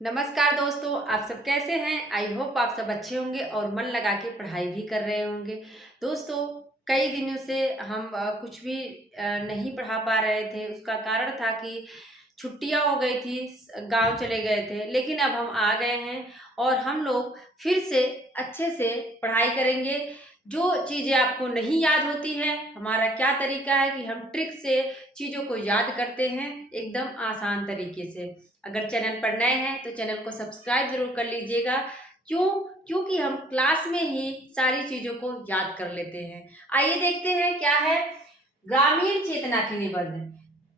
नमस्कार दोस्तों, आप सब कैसे हैं? आई होप आप सब अच्छे होंगे और मन लगा के पढ़ाई भी कर रहे होंगे। दोस्तों, कई दिनों से हम कुछ भी नहीं पढ़ा पा रहे थे। उसका कारण था कि छुट्टियाँ हो गई थी, गाँव चले गए थे। लेकिन अब हम आ गए हैं और हम लोग फिर से अच्छे से पढ़ाई करेंगे। जो चीज़ें आपको नहीं याद होती हैं, हमारा क्या तरीका है कि हम ट्रिक से चीज़ों को याद करते हैं, एकदम आसान तरीके से। अगर चैनल पर नए हैं तो चैनल को सब्सक्राइब जरूर कर लीजिएगा। क्यों? क्योंकि हम क्लास में ही सारी चीजों को याद कर लेते हैं। आइए देखते हैं क्या है ग्रामीण चेतना की निबंध।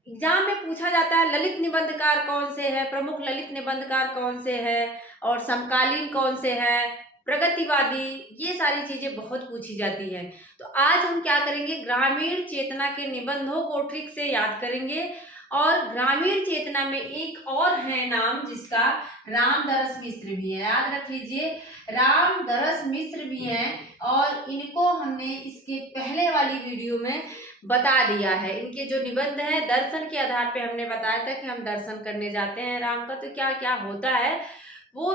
एग्जाम में पूछा जाता है ललित निबंधकार कौन से है, प्रमुख ललित निबंधकार कौन से है और समकालीन कौन से है, प्रगतिवादी, ये सारी चीजें बहुत पूछी जाती हैं। तो आज हम क्या करेंगे, ग्रामीण चेतना के निबंधों को ट्रिक से याद करेंगे। और ग्रामीण चेतना में एक और है नाम जिसका रामदरस मिश्र भी है, याद रख लीजिए, रामदरस मिश्र भी हैं। और इनको हमने इसके पहले वाली वीडियो में बता दिया है। इनके जो निबंध है दर्शन के आधार पे हमने बताया था कि हम दर्शन करने जाते हैं राम का, तो क्या क्या होता है वो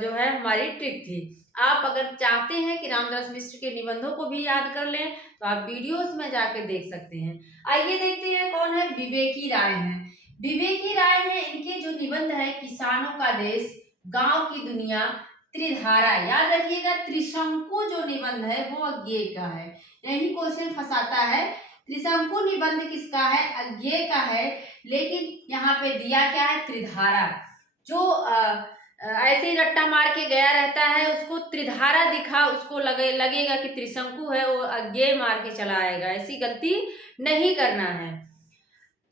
जो है हमारी ट्रिक थी। आप अगर चाहते हैं कि रामदास मिश्र के निबंधों को भी याद कर लें तो आप वीडियोस में जाके देख सकते हैं। आइए देखते हैं कौन है, विवेकी राय हैं। विवेकी राय हैं, इनके जो निबंध है किसानों का देश, गांव की दुनिया, त्रिधारा, याद रखिएगा त्रिशंकु जो निबंध है वो अज्ञेय का है। यही क्वेश्चन फंसाता है, त्रिशंकु निबंध किसका है, अज्ञेय का है। लेकिन यहाँ पे दिया क्या है, त्रिधारा। जो ऐसे ही रट्टा मार के गया रहता है, उसको त्रिधारा दिखा, उसको लगेगा कि त्रिशंकु है, वो अज्ञेय मार के चला आएगा। ऐसी गलती नहीं करना है।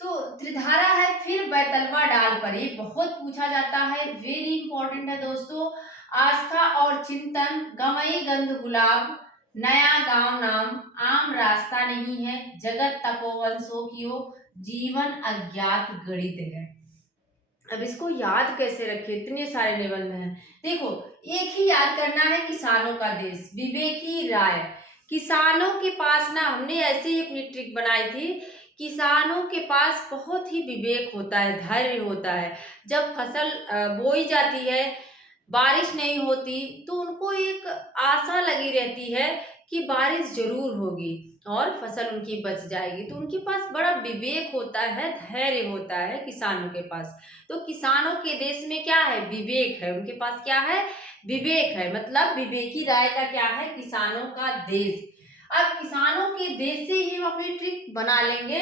तो त्रिधारा है, फिर बैतलवा डाल पर, ये बहुत पूछा जाता है, वेरी इंपॉर्टेंट है दोस्तों। आस्था और चिंतन, गवई गंध गुलाब, नया गांव नाम, आम रास्ता नहीं है, जगत तपोवन सो कियो, जीवन अज्ञात गणित है। अब इसको याद कैसे रखें, इतने सारे निबंध हैं। देखो, एक ही याद करना है, किसानों का देश, विवेकी राय। किसानों के पास ना, हमने ऐसे ही अपनी ट्रिक बनाई थी, किसानों के पास बहुत ही विवेक होता है, धैर्य होता है। जब फसल बोई जाती है, बारिश नहीं होती, तो उनको एक आशा लगी रहती है कि बारिश जरूर होगी और फसल उनकी बच जाएगी। तो उनके पास बड़ा विवेक होता है, धैर्य होता है किसानों के पास। तो किसानों के देश में क्या है, विवेक है, उनके पास क्या है, विवेक है। मतलब विवेकी राय का क्या है, किसानों का देश। अब किसानों के देश से ही हम अपनी ट्रिक बना लेंगे।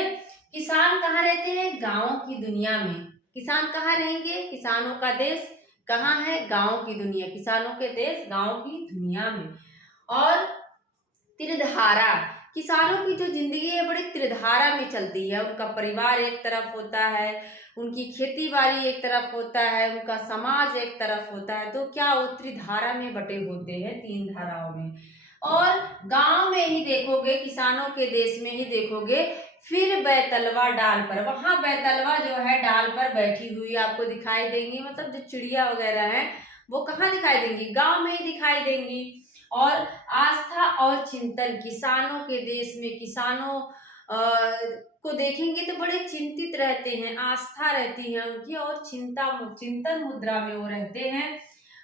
किसान कहाँ रहते हैं, गाँव की दुनिया में। किसान कहाँ रहेंगे, किसानों का देश कहाँ है, गाँव की दुनिया, किसानों के देश गाँव की दुनिया में। और त्रिधारा, किसानों की जो जिंदगी है बड़ी त्रिधारा में चलती है। उनका परिवार एक तरफ होता है, उनकी खेती बाड़ी एक तरफ होता है, उनका समाज एक तरफ होता है। तो क्या वो त्रिधारा में बटे होते हैं, तीन धाराओं में। और गांव में ही देखोगे, किसानों के देश में ही देखोगे, फिर बैतलवा डाल पर, वहां बैतलवा जो है डाल पर बैठी हुई आपको दिखाई देंगी। मतलब जो चिड़िया वगैरह है वो कहाँ दिखाई देंगी, गांव में ही दिखाई देंगी। और आस्था और चिंतन, किसानों के देश में किसानों को देखेंगे तो बड़े चिंतित रहते हैं, आस्था रहती है उनकी, और चिंतन मुद्रा में वो रहते हैं।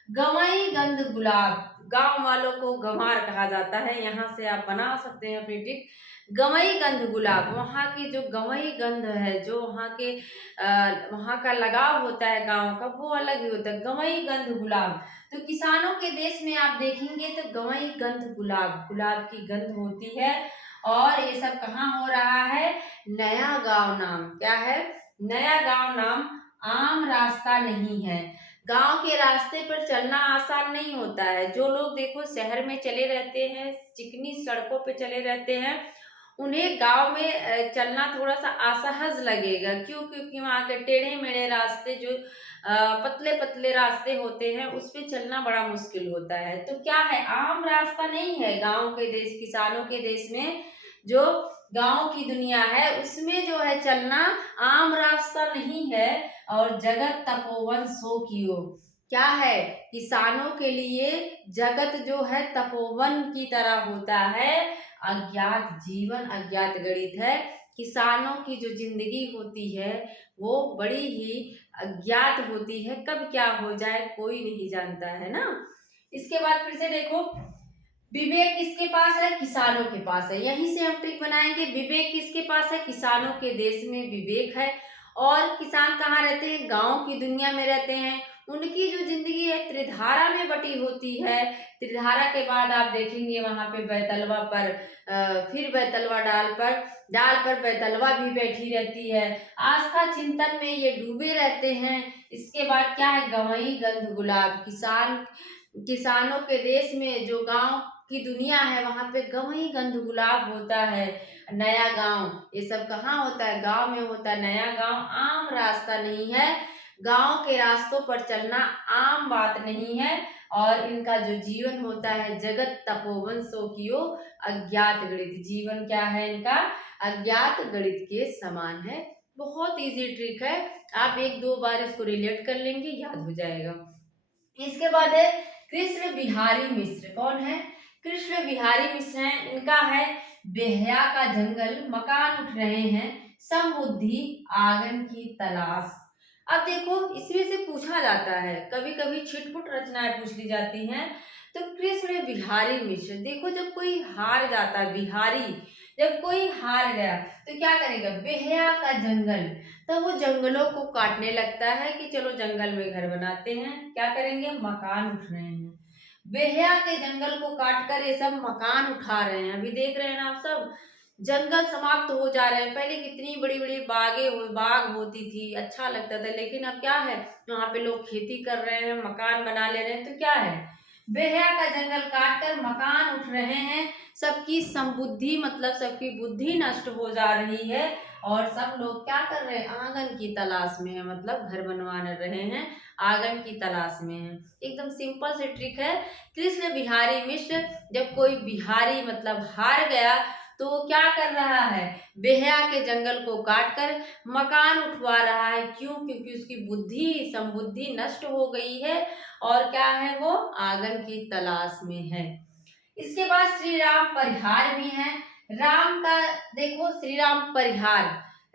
गंवई गंध गुलाब, गांव वालों को गंवार कहा जाता है, यहाँ से आप बना सकते हैं अपनी टिक। गंवई गंध गुलाब, वहाँ की जो गंवई गंध है, जो वहाँ का लगाव होता है गांव का, वो अलग ही होता है, गंवई गंध गुलाब। तो किसानों के देश में आप देखेंगे तो गंवई गंध गुलाब, गुलाब की गंध होती है। और ये सब कहाँ हो रहा है, नया गांव नाम, क्या है, नया गांव नाम, आम रास्ता नहीं है। गांव के रास्ते पर चलना आसान नहीं होता है। जो लोग देखो शहर में चले रहते हैं, चिकनी सड़कों पे चले रहते हैं, उन्हें गांव में चलना थोड़ा सा असहज लगेगा। क्यों? क्योंकि वहाँ के टेढ़े मेढ़े रास्ते, जो पतले पतले रास्ते होते हैं, उस पे चलना बड़ा मुश्किल होता है। तो क्या है, आम रास्ता नहीं है गांव के देश, किसानों के देश में जो गांव की दुनिया है उसमें जो है चलना आम रास्ता नहीं है। और जगत तपोवन सो कियो, क्या है, किसानों के लिए जगत जो है तपोवन की तरह होता है, अज्ञात जीवन अज्ञात गणित है। किसानों की जो जिंदगी होती है वो बड़ी ही अज्ञात होती है, कब क्या हो जाए कोई नहीं जानता है ना। इसके बाद फिर से देखो, विवेक किसके पास है? किसानों के पास है। यहीं से हम ट्रिक बनाएंगे। विवेक किसके पास है? किसानों के देश में विवेक है। और किसान कहाँ रहते हैं? गांव की दुनिया में रहते हैं। उनकी जो जिंदगी है त्रिधारा में बटी होती है। त्रिधारा के बाद आप देखेंगे वहां पे बैतलवा पर फिर बैतलवा डाल पर बैतलवा भी बैठी रहती है। आस्था चिंतन में ये डूबे रहते हैं। इसके बाद क्या है? गवई गंध गुलाब। किसानों के देश में जो गांव की दुनिया है वहां पे गवई गंध गुलाब होता है। नया गांव, ये सब कहाँ होता है? गांव में होता है। नया गांव आम रास्ता नहीं है। गांव के रास्तों पर चलना आम बात नहीं है। और इनका जो जीवन होता है, जगत तपोवन सो कियो अज्ञात गणित। जीवन क्या है इनका? अज्ञात गणित के समान है। बहुत इजी ट्रिक है, आप एक दो बार इसको रिलेट कर लेंगे, याद हो जाएगा। इसके बाद है कृष्ण बिहारी मिश्र। कौन है? कृष्ण बिहारी मिश्र हैं। इनका है बेहया का जंगल मकान उठ रहे हैं, समबुद्धि आंगन की तलाश। अब देखो, इसमें से पूछा जाता है, कभी कभी छिटपुट रचनाएं पूछ ली जाती हैं। तो कृष्ण बिहारी मिश्र, देखो जब कोई हार जाता है, बिहारी जब कोई हार गया तो क्या करेगा? बेहया का जंगल, तो वो जंगलों को काटने लगता है कि चलो जंगल में घर बनाते हैं। क्या करेंगे? मकान उठ रहे हैं। बेहया के जंगल को काटकर ये सब मकान उठा रहे हैं। अभी देख रहे हैं ना आप सब, जंगल समाप्त हो जा रहे हैं। पहले कितनी बड़ी बड़ी बाग होती थी, अच्छा लगता था, लेकिन अब क्या है? वहां पे लोग खेती कर रहे हैं, मकान बना ले रहे हैं। तो क्या है? बेहया का जंगल काट कर मकान उठ रहे हैं। सबकी संबुद्धि मतलब सबकी बुद्धि नष्ट हो जा रही है। और सब लोग क्या कर रहे हैं? आंगन की तलाश में है, मतलब घर बनवा रहे हैं, आंगन की तलाश में है। एकदम सिंपल से ट्रिक है। कृष्ण बिहारी मिश्र, जब कोई बिहारी मतलब हार गया तो वो क्या कर रहा है? बेहया के जंगल को काटकर मकान उठवा रहा है। क्यों? क्योंकि उसकी बुद्धि संबुद्धि नष्ट हो गई है। और क्या है? वो आंगन की तलाश में है। इसके बाद श्री राम परिहार भी है। राम का देखो, श्री राम परिहार,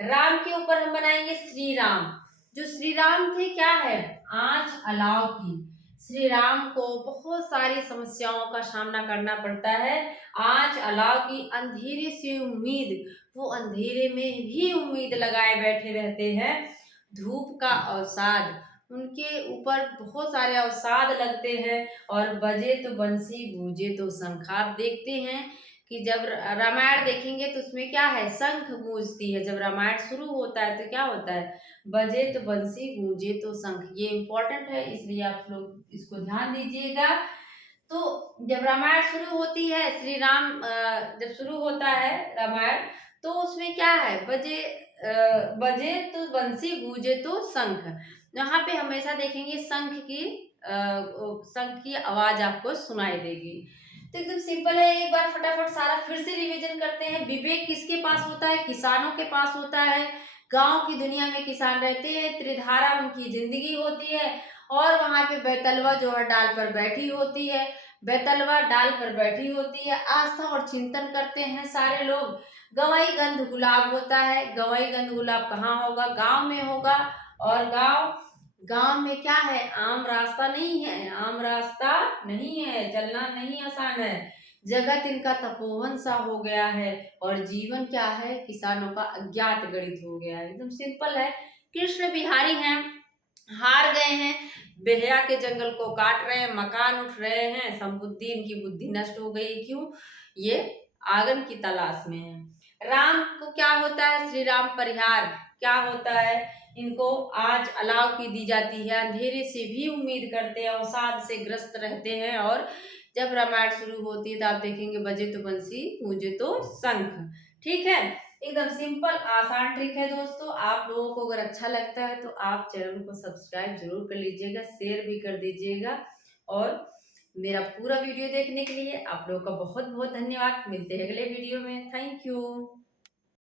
राम के ऊपर हम बनाएंगे श्री राम। जो श्री राम थे क्या है? आंच अलाव की। श्री राम को बहुत सारी समस्याओं का सामना करना पड़ता है। आंच अलाव की, अंधेरे से उम्मीद, वो अंधेरे में भी उम्मीद लगाए बैठे रहते हैं। धूप का अवसाद, उनके ऊपर बहुत सारे अवसाद लगते हैं। और बजे तो बंसी गूंजे तो शंख। आप देखते हैं कि जब रामायण देखेंगे तो उसमें क्या है? शंख गूंजती है। जब रामायण शुरू होता है तो क्या होता है? बजे तो बंसी गूंजे तो शंख। ये इम्पोर्टेंट है, इसलिए आप लोग इसको ध्यान दीजिएगा। तो जब रामायण शुरू होती है, श्री राम जब शुरू होता है रामायण, तो उसमें क्या है? बजे तो बंसी गूंजे तो शंख। यहाँ पे हमेशा देखेंगे शंख की आवाज आपको सुनाई देगी। तो एकदम सिंपल है, एक बार फटाफट सारा फिर से रिवीजन करते हैं। विवेक किसके पास होता है? किसानों के पास होता है। गांव की दुनिया में किसान रहते हैं, त्रिधारा उनकी जिंदगी होती है। और वहां पे बैतलवा जो है डाल पर बैठी होती है। बैतलवा डाल पर बैठी होती है, आस्था और चिंतन करते हैं सारे लोग। गवई गंध गुलाब होता है। गवई गंध गुलाब कहाँ होगा? गांव में होगा। और गांव में क्या है? आम रास्ता नहीं है, आम रास्ता नहीं है, चलना नहीं आसान है। जगत इनका तपोवन सा हो गया है। और जीवन क्या है? किसानों का अज्ञात गणित हो गया है। एकदम सिंपल है। कृष्ण बिहारी हैं, हार गए हैं, बेहया के जंगल को काट रहे हैं, मकान उठ रहे हैं, संबुद्धि इनकी बुद्धि नष्ट हो गई। क्यों? ये आंगन की तलाश में है। राम को क्या होता है? श्री राम परिहार क्या होता है? इनको आज अलाव की दी जाती है, अंधेरे से भी उम्मीद करते हैं, अवसाद से ग्रस्त रहते हैं। और जब रामायण शुरू होती है तो आप देखेंगे बजे तो बंसी गूंजे तो शंख। ठीक है, एकदम सिंपल आसान ट्रिक है दोस्तों। आप लोगों को अगर अच्छा लगता है तो आप चैनल को सब्सक्राइब जरूर कर लीजिएगा, शेयर भी कर दीजिएगा। और मेरा पूरा वीडियो देखने के लिए आप लोगों का बहुत बहुत धन्यवाद। मिलते हैं अगले वीडियो में। Thank you.